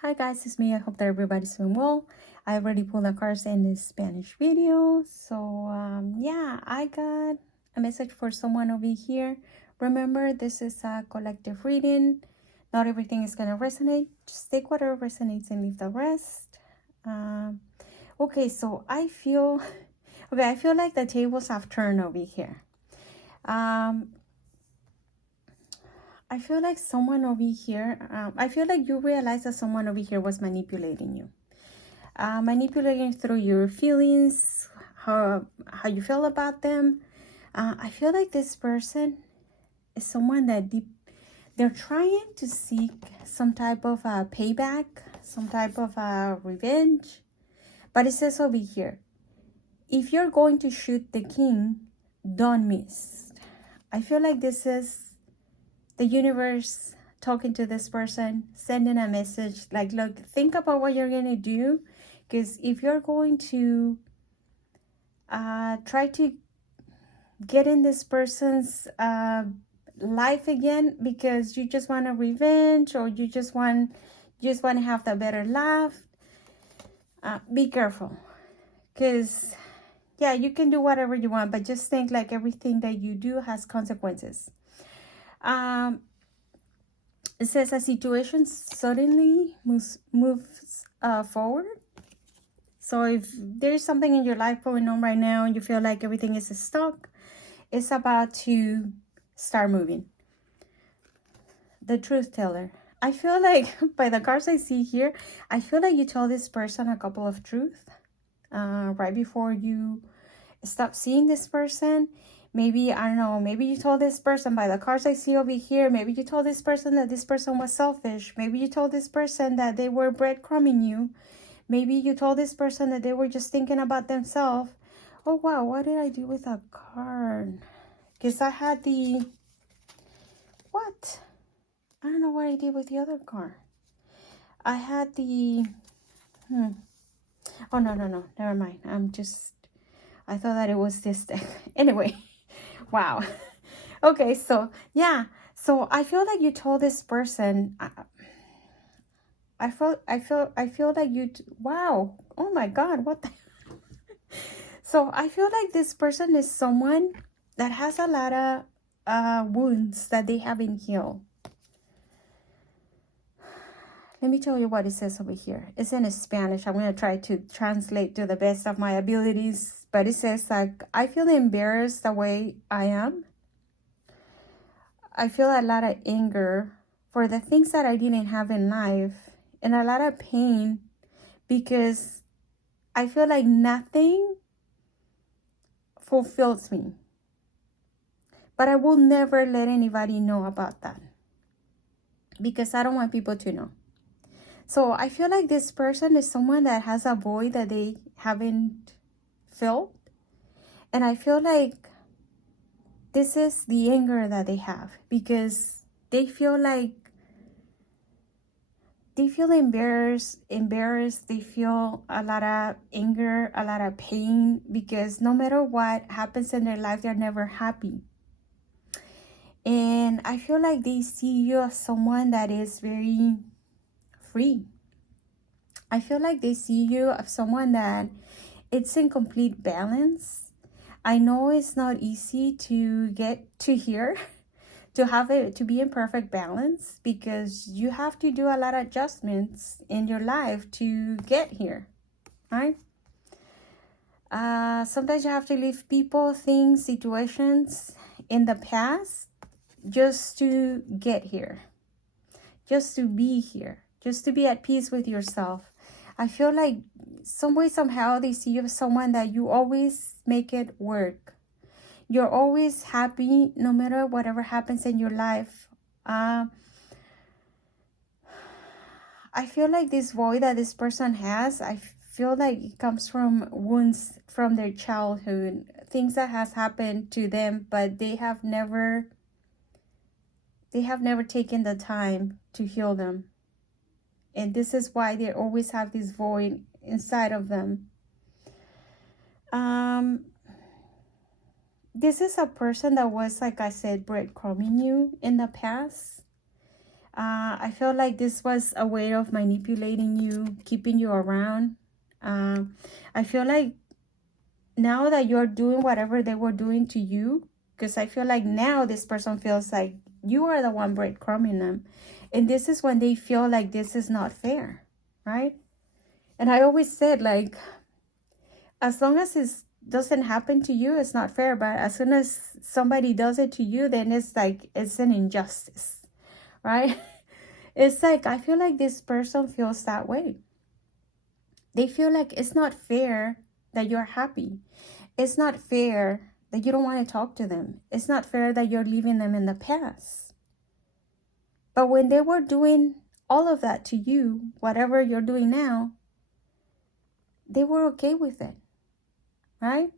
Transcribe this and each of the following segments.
Hi guys, it's me. I hope that everybody's doing well. I already pulled the cards in this Spanish video. So yeah, I got a message for someone over here. Remember, this is a collective reading. Not everything is going to resonate. Just take whatever resonates and leave the rest. Okay, so I feel like the tables have turned over here. I feel like someone over here, I feel like you realize that someone over here was manipulating you. Manipulating through your feelings, how you feel about them. I feel like this person is someone that they're trying to seek some type of payback, some type of revenge. But it says over here, if you're going to shoot the king, don't miss. I feel like this is the universe talking to this person, sending a message like, look, think about what you're going to do. Because if you're going to try to get in this person's life again because you just want a revenge or you just want to have the better laugh, be careful. Because yeah, you can do whatever you want, but just think like everything that you do has consequences. It says a situation suddenly moves forward. So if there's something in your life going on right now and you feel like everything is stuck, it's about to start moving. The truth teller. I feel like by the cards I see here, I feel like you told this person a couple of truths right before you stop seeing this person. Maybe, I don't know, maybe you told this person by the cards I see over here, maybe you told this person that this person was selfish. Maybe you told this person that they were breadcrumbing you. Maybe you told this person that they were just thinking about themselves. Oh, wow, what did I do with a card? Because I had the... What? I don't know what I did with the other card. I had the... Oh, no. Never mind. I thought that it was this deck. Anyway. Wow. Okay, so yeah. So I feel like you told this person. I feel like you. Wow. Oh my God. What the? So I feel like this person is someone that has a lot of wounds that they haven't healed. Let me tell you what it says over here. It's in Spanish. I'm going to try to translate to the best of my abilities. But it says like, I feel embarrassed the way I am. I feel a lot of anger for the things that I didn't have in life. And a lot of pain because I feel like nothing fulfills me. But I will never let anybody know about that. Because I don't want people to know. So I feel like this person is someone that has a void that they haven't filled. And I feel like this is the anger that they have. Because they feel like embarrassed. They feel a lot of anger, a lot of pain. Because no matter what happens in their life, they're never happy. And I feel like they see you as someone that is very free. I feel like they see you as someone that it's in complete balance. I know it's not easy to get to here, to have it, to be in perfect balance, because you have to do a lot of adjustments in your life to get here, right? Sometimes you have to leave people, things, situations in the past just to get here, just to be here, just to be at peace with yourself. I feel like some way, somehow, they see you as someone that you always make it work. You're always happy no matter whatever happens in your life. I feel like this void that this person has, I feel like it comes from wounds from their childhood, things that has happened to them, but they have never taken the time to heal them. And this is why they always have this void inside of them. This is a person that was, like I said, breadcrumbing you in the past. I feel like this was a way of manipulating you, keeping you around. I feel like now that you're doing whatever they were doing to you, because I feel like now this person feels like you are the one breadcrumbing them. And this is when they feel like this is not fair, right? And I always said, like, as long as it doesn't happen to you, it's not fair. But as soon as somebody does it to you, then it's like it's an injustice, right? It's like, I feel like this person feels that way. They feel like it's not fair that you're happy. It's not fair that you don't want to talk to them. It's not fair that you're leaving them in the past. But when they were doing all of that to you, whatever you're doing now, they were okay with it, right?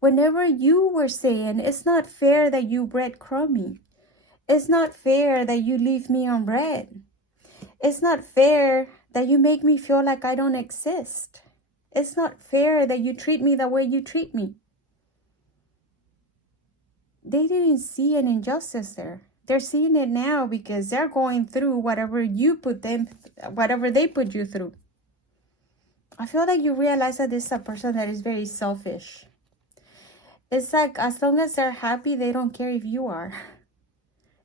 Whenever you were saying, it's not fair that you breadcrumb me. It's not fair that you leave me on red. It's not fair that you make me feel like I don't exist. It's not fair that you treat me the way you treat me. They didn't see an injustice there. They're seeing it now because they're going through whatever they put you through. I feel like you realize that this is a person that is very selfish. It's like, as long as they're happy, they don't care if you are.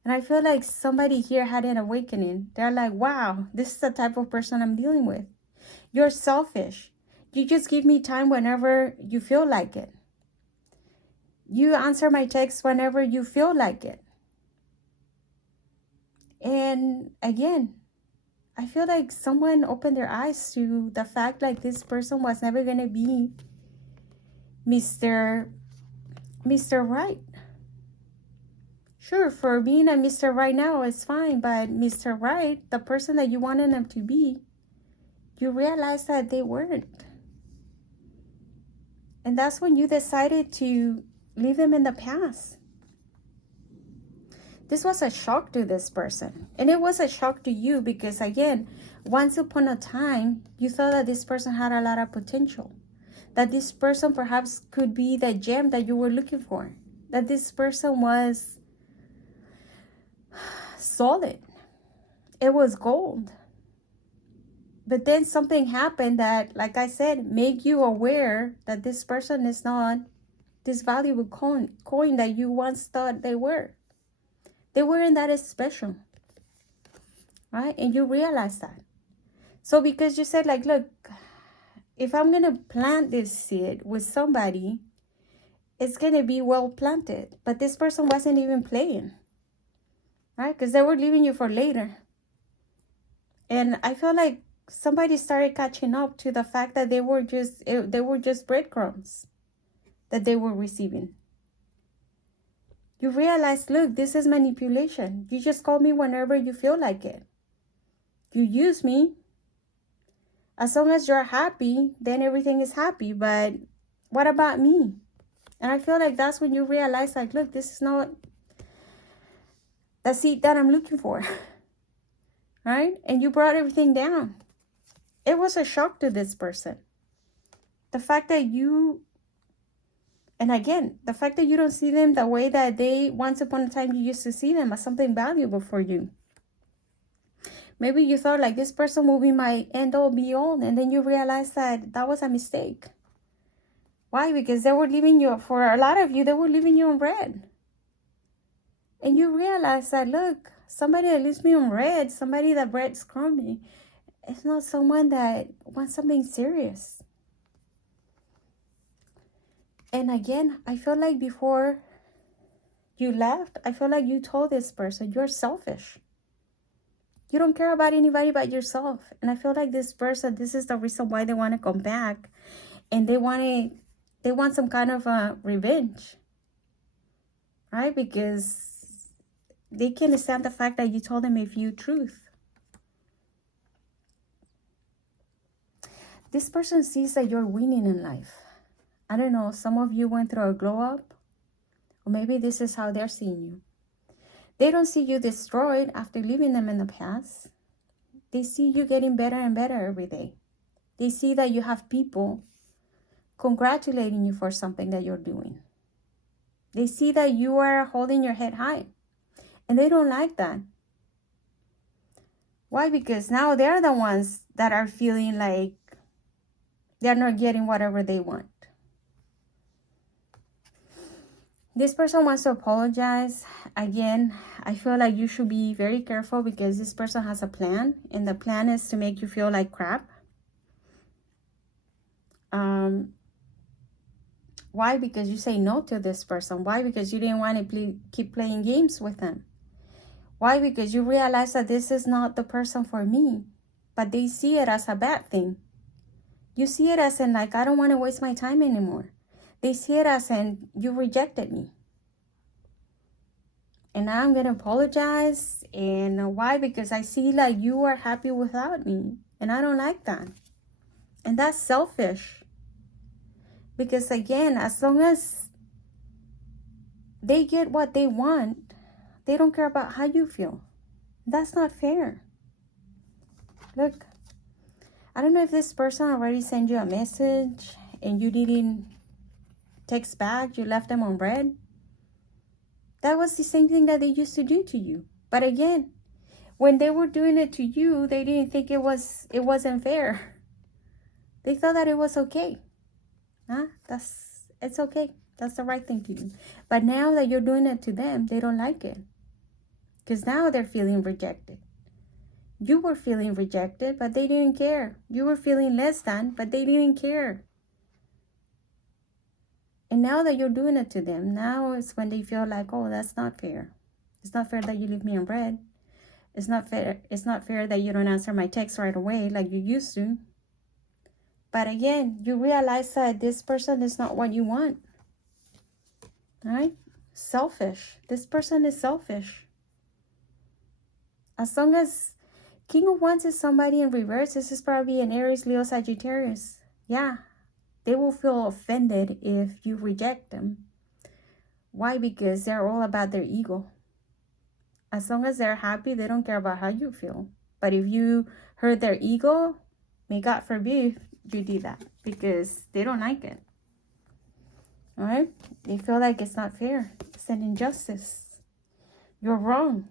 And I feel like somebody here had an awakening. They're like, wow, this is the type of person I'm dealing with. You're selfish. You just give me time whenever you feel like it. You answer my texts whenever you feel like it. And again, I feel like someone opened their eyes to the fact like this person was never going to be Mr. Right. Sure, for being a Mr. Right now, it's fine. But Mr. Right, the person that you wanted them to be, you realize that they weren't. And that's when you decided to leave them in the past. This was a shock to this person. And it was a shock to you because, again, once upon a time, you thought that this person had a lot of potential. That this person perhaps could be the gem that you were looking for. That this person was solid. It was gold. But then something happened that, like I said, made you aware that this person is not this valuable coin that you once thought they were. They weren't that special, right? And you realize that. So because you said, like, look, if I'm going to plant this seed with somebody, it's going to be well planted. But this person wasn't even playing, right? Because they were leaving you for later. And I feel like somebody started catching up to the fact that they were just breadcrumbs that they were receiving. You realize, look, this is manipulation. You just call me whenever you feel like it. You use me. As long as you're happy, then everything is happy. But what about me? And I feel like that's when you realize, like, look, this is not the seat that I'm looking for. Right? And you brought everything down. It was a shock to this person. The fact that you... And again, the fact that you don't see them the way that they, once upon a time, you used to see them as something valuable for you. Maybe you thought like this person will be my end all be all. And then you realize that that was a mistake. Why? Because they were leaving you, for a lot of you, they were leaving you on red. And you realize that, look, somebody that leaves me on red, somebody that breadcrumbs me, it's not someone that wants something serious. And again, I feel like before you left, I feel like you told this person, you're selfish. You don't care about anybody but yourself. And I feel like this person, this is the reason why they want to come back. And they want some kind of a revenge. Right? Because they can't stand the fact that you told them a few truths. This person sees that you're winning in life. I don't know, some of you went through a glow up, or maybe this is how they're seeing you. They don't see you destroyed after leaving them in the past. They see you getting better and better every day. They see that you have people congratulating you for something that you're doing. They see that you are holding your head high, and they don't like that. Why? Because now they're the ones that are feeling like they're not getting whatever they want. This person wants to apologize. Again, I feel like you should be very careful because this person has a plan, and the plan is to make you feel like crap. Why? Because you say no to this person. Why? Because you didn't want to keep playing games with them. Why? Because you realize that this is not the person for me, but they see it as a bad thing. You see it as in like, I don't want to waste my time anymore. They see it as in, you rejected me. And now I'm going to apologize. And why? Because I see like you are happy without me. And I don't like that. And that's selfish. Because again, as long as they get what they want, they don't care about how you feel. That's not fair. Look, I don't know if this person already sent you a message and you didn't text back, you left them on read. That was the same thing that they used to do to you. But again, when they were doing it to you, they didn't think it wasn't fair. They thought that it was okay. It's okay. That's the right thing to do. But now that you're doing it to them, they don't like it. Because now they're feeling rejected. You were feeling rejected, but they didn't care. You were feeling less than, but they didn't care. And now that you're doing it to them, now it's when they feel like, oh, that's not fair. It's not fair that you leave me on red. It's not fair that you don't answer my text right away like you used to. But again, you realize that this person is not what you want. All right? Selfish. This person is selfish. As long as King of Wands is somebody in reverse, this is probably an Aries, Leo, Sagittarius. Yeah, they will feel offended if you reject them. Why? Because they're all about their ego. As long as they're happy, they don't care about how you feel. But if you hurt their ego, may God forbid you do that, because they don't like it. All right? They feel like it's not fair. It's an injustice. You're wrong.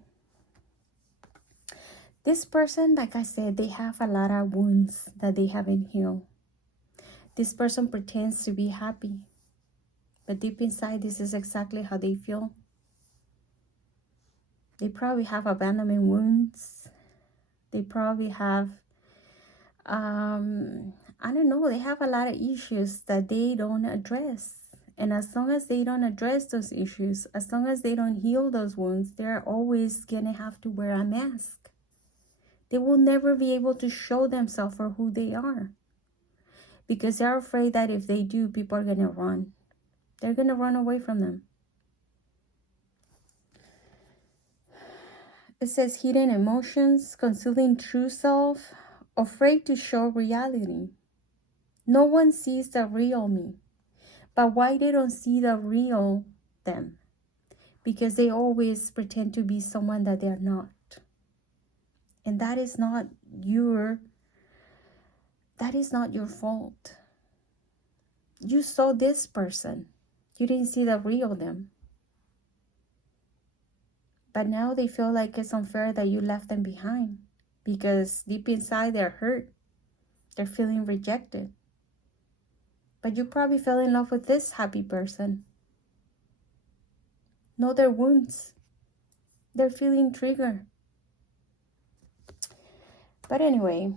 This person, like I said, they have a lot of wounds that they haven't healed. This person pretends to be happy, but deep inside, this is exactly how they feel. They probably have abandonment wounds. They probably have, I don't know, they have a lot of issues that they don't address. And as long as they don't address those issues, as long as they don't heal those wounds, they're always going to have to wear a mask. They will never be able to show themselves for who they are. Because they're afraid that if they do, people are going to run. They're going to run away from them. It says hidden emotions, concealing true self, afraid to show reality. No one sees the real me. But why they don't see the real them? Because they always pretend to be someone that they're not. And that is not your fault. You saw this person. You didn't see the real them. But now they feel like it's unfair that you left them behind. Because deep inside they're hurt. They're feeling rejected. But you probably fell in love with this happy person. Know their wounds. They're feeling triggered. But anyway,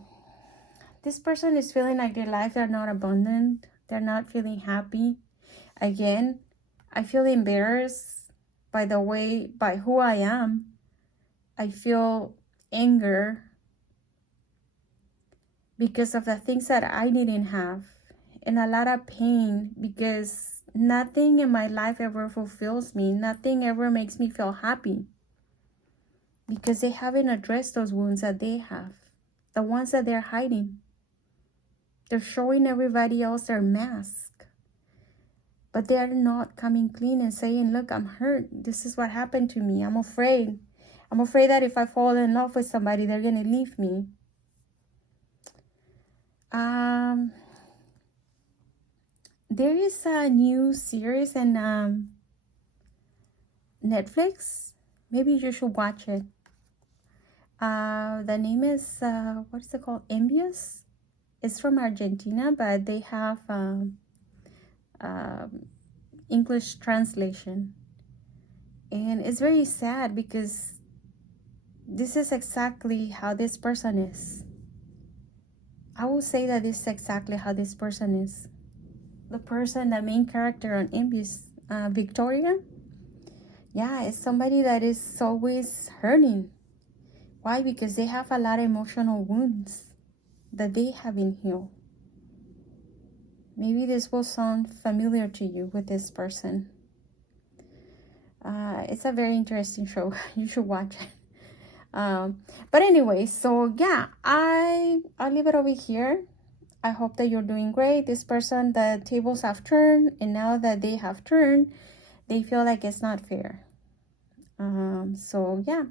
this person is feeling like their life are not abundant. They're not feeling happy. Again, I feel embarrassed by who I am. I feel anger because of the things that I didn't have. And a lot of pain because nothing in my life ever fulfills me. Nothing ever makes me feel happy. Because they haven't addressed those wounds that they have. The ones that they're hiding. They're showing everybody else their mask. But they're not coming clean and saying, look, I'm hurt. This is what happened to me. I'm afraid. I'm afraid that if I fall in love with somebody, they're going to leave me. There is a new series on Netflix. Maybe you should watch it. The name is, what is it called? Envious. It's from Argentina, but they have English translation. And it's very sad because this is exactly how this person is. I will say that this is exactly how this person is. The person, the main character on Envious, Victoria, yeah, it's somebody that is always hurting. Why? Because they have a lot of emotional wounds that they haven't healed. Maybe this will sound familiar to you with this person. It's a very interesting show. You should watch it. But anyway, so yeah, I'll leave it over here. I hope that you're doing great. This person, the tables have turned, and now that they have turned, they feel like it's not fair. So yeah.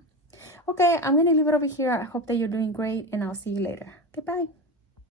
Okay, I'm gonna leave it over here. I hope that you're doing great, and I'll see you later. Goodbye.